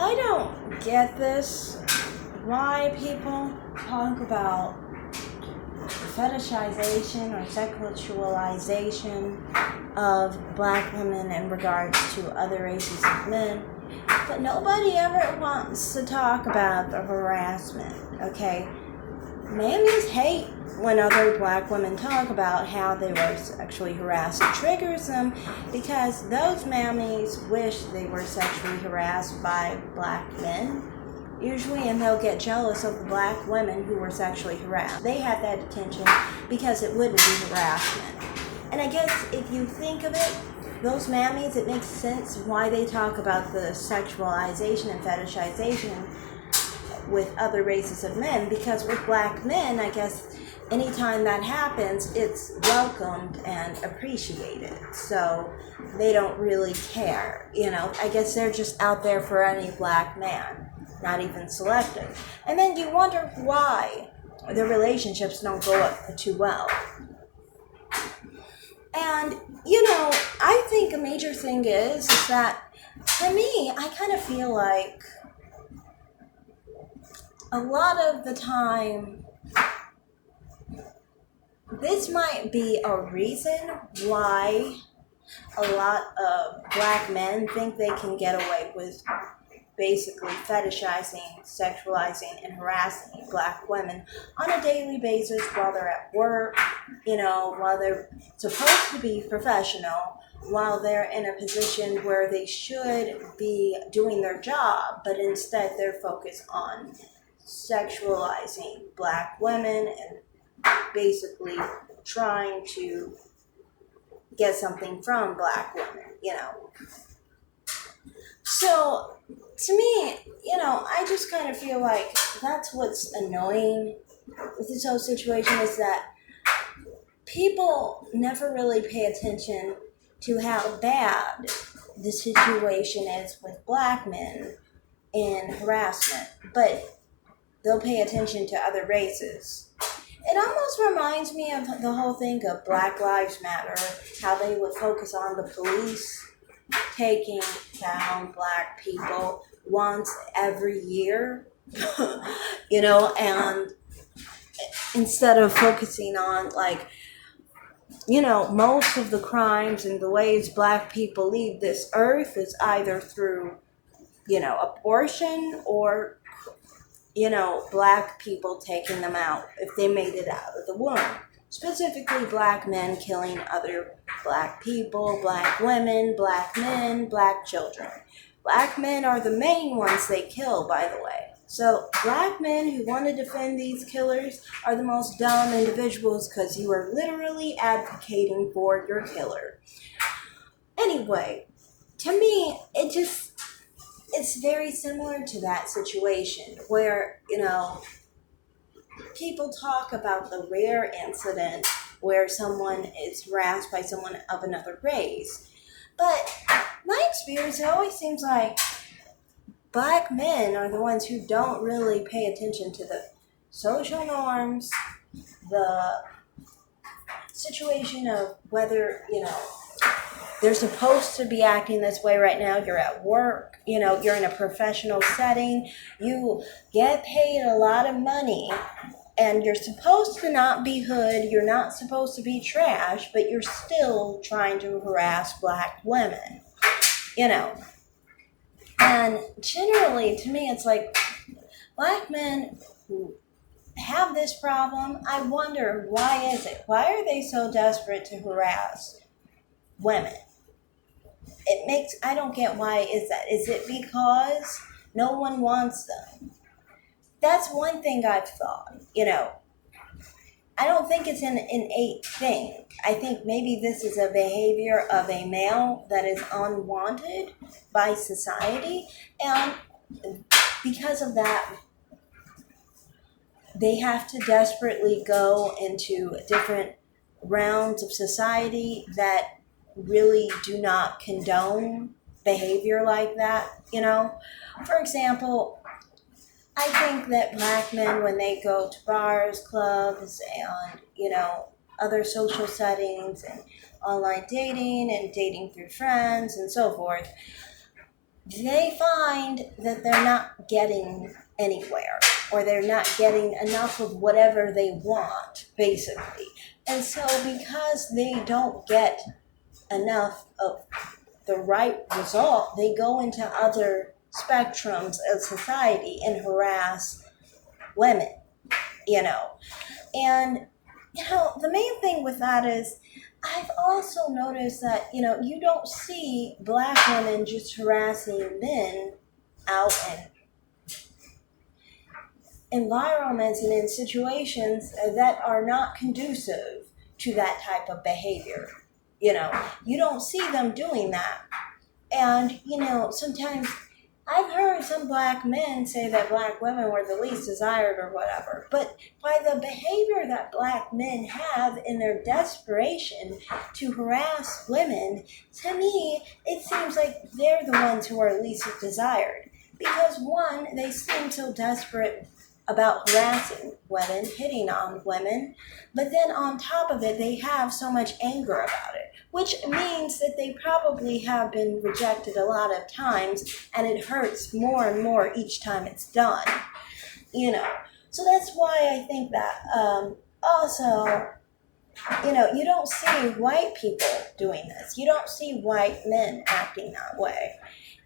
I don't get this. Why people talk about fetishization or sexualization of black women in regards to other races of men, but nobody ever wants to talk about the harassment, okay? Mammies hate when other black women talk about how they were sexually harassed. It triggers them because those mammies wish they were sexually harassed by black men, usually, and they'll get jealous of the black women who were sexually harassed. They had that attention because it wouldn't be harassment. And I guess if you think of it, those mammies, it makes sense why they talk about the sexualization and fetishization with other races of men, because with black men, I guess anytime that happens, it's welcomed and appreciated. So they don't really care, I guess they're just out there for any black man, not even selective. And then you wonder why the relationships don't go up too well. And I think a major thing is that, for me, I kind of feel like a lot of the time, this might be a reason why a lot of black men think they can get away with basically fetishizing, sexualizing, and harassing black women on a daily basis while they're at work, while they're supposed to be professional, while they're in a position where they should be doing their job, but instead they're focused on sexualizing black women and basically trying to get something from black women, So, to me, I just kind of feel like that's what's annoying with this whole situation, is that people never really pay attention to how bad the situation is with black men in harassment, but they'll pay attention to other races. It almost reminds me of the whole thing of Black Lives Matter, how they would focus on the police taking down black people once every year, and instead of focusing on, most of the crimes and the ways black people leave this earth is either through, abortion or black people taking them out if they made it out of the womb. Specifically, black men killing other black people, black women, black men, black children. Black men are the main ones they kill, by the way. So black men who want to defend these killers are the most dumb individuals, because you are literally advocating for your killer. Anyway, to me, it's very similar to that situation where, people talk about the rare incident where someone is harassed by someone of another race. But my experience, it always seems like black men are the ones who don't really pay attention to the social norms, the situation of whether, they're supposed to be acting this way right now. You're at work, you're in a professional setting, you get paid a lot of money, and you're supposed to not be hood, you're not supposed to be trash, but you're still trying to harass black women, And generally, to me, it's like black men who have this problem, I wonder, why is it? Why are they so desperate to harass women? I don't get why is that. Is it because no one wants them? That's one thing I've thought, I don't think it's an innate thing. I think maybe this is a behavior of a male that is unwanted by society, and because of that, they have to desperately go into different realms of society that really do not condone behavior like that, For example, I think that black men, when they go to bars, clubs, and, other social settings and online dating and dating through friends and so forth, they find that they're not getting anywhere, or they're not getting enough of whatever they want, basically. And so because they don't get enough of the right result, they go into other spectrums of society and harass women, you know. And, the main thing with that is, I've also noticed that, you don't see black women just harassing men out in environments and in situations that are not conducive to that type of behavior. You don't see them doing that. And, sometimes I've heard some black men say that black women were the least desired or whatever, but by the behavior that black men have in their desperation to harass women, to me, it seems like they're the ones who are least desired. Because one, they seem so desperate about harassing women, hitting on women, but then on top of it, they have so much anger about it, which means that they probably have been rejected a lot of times, and it hurts more and more each time it's done, So that's why I think that also, you don't see white people doing this. You don't see white men acting that way.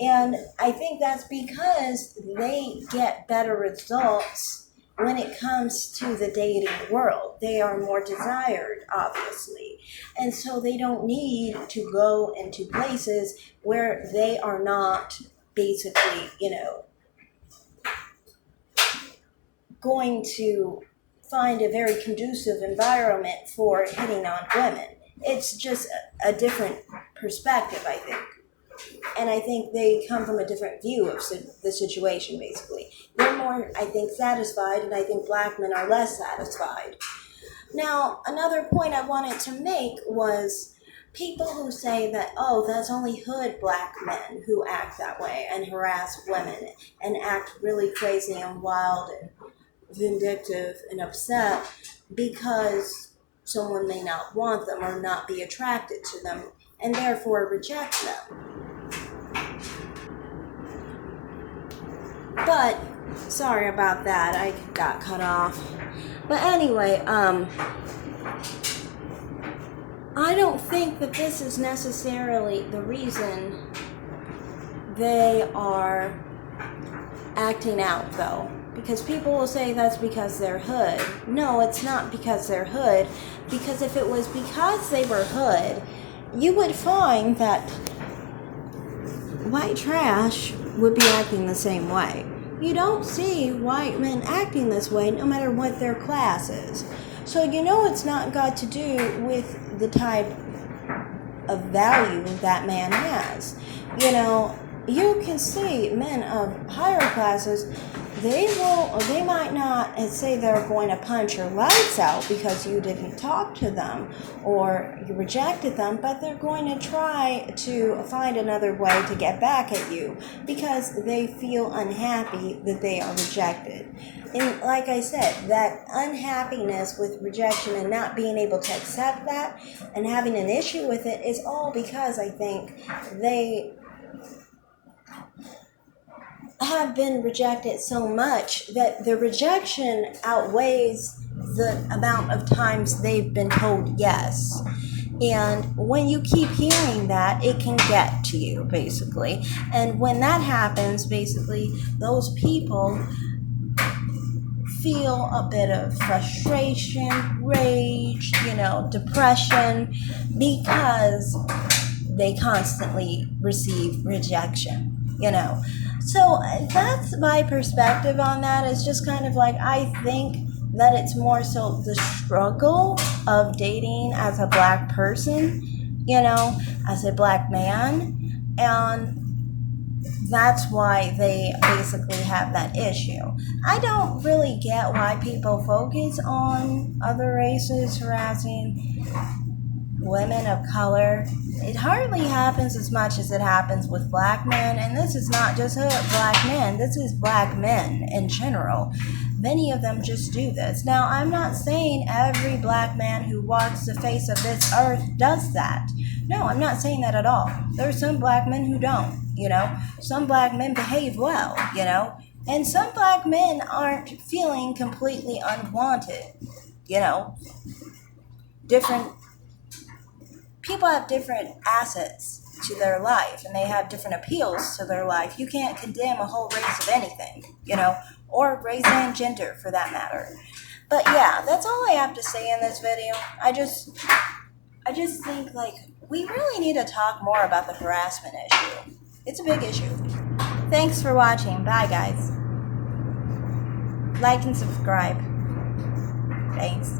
And I think that's because they get better results when it comes to the dating world. They are more desired, obviously. And so they don't need to go into places where they are not basically, going to find a very conducive environment for hitting on women. It's just a different perspective, I think. And I think they come from a different view of the situation, basically. They're more, I think, satisfied, and I think black men are less satisfied. Now, another point I wanted to make was people who say that, oh, that's only hood black men who act that way and harass women and act really crazy and wild and vindictive and upset because someone may not want them or not be attracted to them and therefore reject them. But, sorry about that, I got cut off. But anyway, I don't think that this is necessarily the reason they are acting out, though. Because people will say that's because they're hood. No, it's not because they're hood. Because if it was because they were hood, you would find that white trash would be acting the same way. You don't see white men acting this way no matter what their class is. So it's not got to do with the type of value that man has. You can see men of higher classes, they might not say they're going to punch your lights out because you didn't talk to them or you rejected them, but they're going to try to find another way to get back at you because they feel unhappy that they are rejected. And like I said, that unhappiness with rejection and not being able to accept that and having an issue with it is all because I think they have been rejected so much that the rejection outweighs the amount of times they've been told yes. And when you keep hearing that, it can get to you, basically. And when that happens, basically, those people feel a bit of frustration, rage, depression, because they constantly receive rejection, So that's my perspective on that. It's just kind of like, I think that it's more so the struggle of dating as a black person, as a black man. And that's why they basically have that issue. I don't really get why people focus on other races harassing women of color. It hardly happens as much as it happens with black men, and this is not just black men, this is black men in general. Many of them just do this. Now, I'm not saying every black man who walks the face of this earth does that. No, I'm not saying that at all. There are some black men who don't, you know. Some black men behave well, you know. And some black men aren't feeling completely unwanted, you know. Different people have different assets to their life, and they have different appeals to their life. You can't condemn a whole race of anything, you know, or race and gender for that matter. But yeah, that's all I have to say in this video. I just think, like, we really need to talk more about the harassment issue. It's a big issue. Thanks for watching. Bye, guys. Like and subscribe. Thanks.